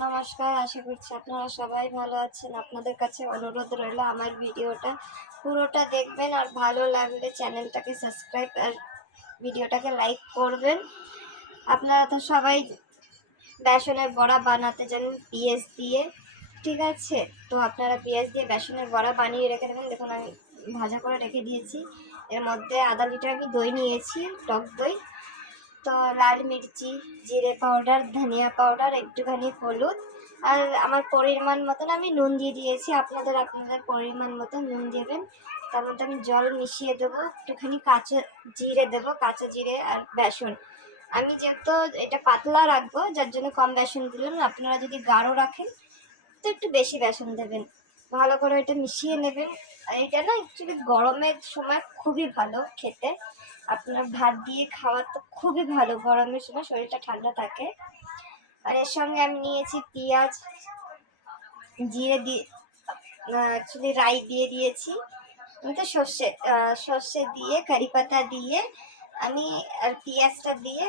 নমস্কার, আশা করছি আপনারা সবাই ভালো আছেন। আপনাদের কাছে অনুরোধ রইল আমার ভিডিওটা পুরোটা দেখবেন, আর ভালো লাগলে চ্যানেলটাকে সাবস্ক্রাইব আর ভিডিওটাকে লাইক করবেন। আপনারা তো সবাই বেসনের বড়া বানাতে জানেন পেঁয়াজ দিয়ে, ঠিক আছে? তো আপনারা পেঁয়াজ দিয়ে বেসনের বড়া বানিয়ে রেখে দেবেন। দেখুন আমি ভাজা করে রেখে দিয়েছি। এর মধ্যে আধা লিটার আমি দই নিয়েছি, টক দই। তো লাল মির্চি, জিরে পাউডার, ধনিয়া পাউডার, একটুখানি হলুদ, আর আমার পরিমাণ মতন আমি নুন দিয়ে দিয়েছি। আপনাদের পরিমাণ মতো নুন দেবেন। তার মধ্যে আমি জল মিশিয়ে দেবো, একটুখানি কাঁচা জিরে দেবো, কাঁচা জিরে আর বেসন। আমি যেহেতু এটা পাতলা রাখবো, যার জন্য কম বেসন দিলাম। আপনারা যদি গাঢ় রাখেন তো একটু বেশি বেসন দেবেন। ভালো করে এটা মিশিয়ে নেবেন। আর এটা না অ্যাকচুয়ালি গরমের সময় খুবই ভালো খেতে। আপনার ভাত দিয়ে খাওয়া তো খুবই ভালো, গরমের সময় শরীরটা ঠান্ডা থাকে। আর এর সঙ্গে আমি নিয়েছি পেঁয়াজ, জিরে দিয়ে, অ্যাকচুয়ালি রাই দিয়ে দিয়েছি। আমি তো সর্ষে দিয়ে, কারি পাতা দিয়ে আমি আর পেঁয়াজটা দিয়ে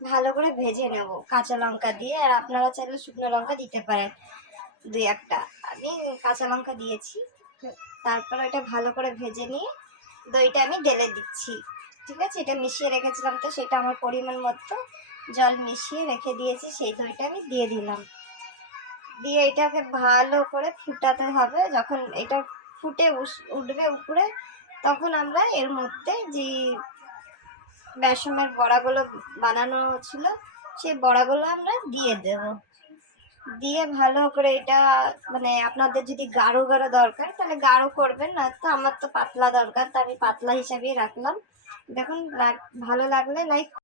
ভালো করে ভেজে নেব কাঁচা লঙ্কা দিয়ে। আর আপনারা চাইলে শুকনো লঙ্কা দিতে পারেন দুই একটা। আমি কাঁচা লঙ্কা দিয়েছি। তারপর এটা ভালো করে ভেজে নিয়ে দইটা আমি ঢেলে দিচ্ছি, ঠিক আছে? এটা মিশিয়ে রেখেছিলাম, তো সেটা আমার পরিমাণ মতো জল মিশিয়ে রেখে দিয়েছি, সেই দইটা আমি দিয়ে দিলাম। দিয়ে এটাকে ভালো করে ফুটাতে হবে। যখন এটা ফুটে উঠবে উপরে, তখন আমরা এর মধ্যে যে বেসনের বড়াগুলো বানানো ছিল সেই বড়াগুলো আমরা দিয়ে দেব। দিয়ে ভালো করে এটা, মানে আপনাদের যদি গাঢ় গাঢ় দরকার তাহলে গাঢ় করবেন, না তো আমার তো পাতলা দরকার, তো আমি পাতলা হিসাবেই রাখলাম। দেখুন ভালো লাগলে লাইক